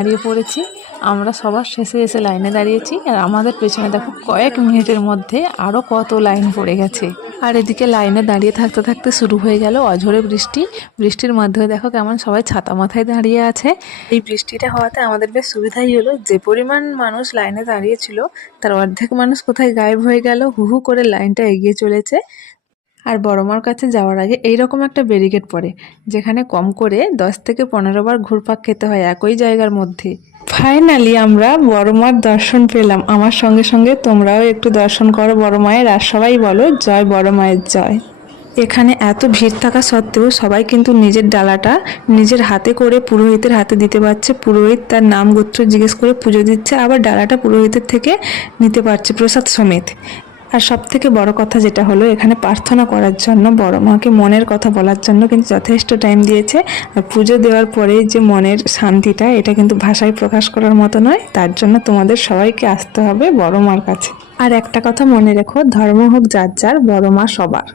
দাঁড়িয়ে পড়েছি। আমরা সবার শেষে এসে লাইনে দাঁড়িয়েছি, আর আমাদের পেছনে দেখো কয়েক মিনিটের মধ্যে আরও কত লাইন পড়ে গেছে। আর এদিকে লাইনে দাঁড়িয়ে থাকতে থাকতে শুরু হয়ে গেল অঝোরে বৃষ্টি। বৃষ্টির মধ্যে দেখো কেমন সবাই ছাতা মাথায় দাঁড়িয়ে আছে। এই বৃষ্টিটা হওয়াতে আমাদের বেশ সুবিধাই হলো, যে পরিমাণ মানুষ লাইনে দাঁড়িয়েছিল তার অর্ধেক মানুষ কোথায় গায়েব হয়ে গেল, হু হু করে লাইনটা এগিয়ে চলেছে। আর বড়মার কাছে যাওয়ার আগে এইরকম একটা ব্যারিকেড পড়ে, যেখানে কম করে 10 থেকে 15 বার ঘুরপাক খেতে হয় একই জায়গার মধ্যে। ফাইনালি আমরা বড়মার দর্শন পেলাম। আমার সঙ্গে সঙ্গে তোমরাও একটু দর্শন করো বড় মায়ের, আর সবাই বলো জয় বড় মায়ের জয়। এখানে এত ভিড় থাকা সত্ত্বেও সবাই কিন্তু নিজের ডালাটা নিজের হাতে করে পুরোহিতের হাতে দিতে পারছে। পুরোহিত তার নাম গোত্র জিজ্ঞেস করে পুজো দিচ্ছে, আবার ডালাটা পুরোহিতের থেকে নিতে পারছে প্রসাদ সমেত। আর সব থেকে বড় কথা যেটা হলো, এখানে প্রার্থনা করার জন্য বড় মাকে মনের কথা বলার জন্য কিন্তু যথেষ্ট টাইম দিয়েছে। আর পুজো দেওয়ার পরে যে মনের শান্তিটা, এটা কিন্তু ভাষায় প্রকাশ করার মতো নয়। তার জন্য তোমাদের সবাইকে আসতে হবে বড় মার কাছে। আর একটা কথা মনে রেখো, ধর্ম হোক যার যার, বড় মা সবার।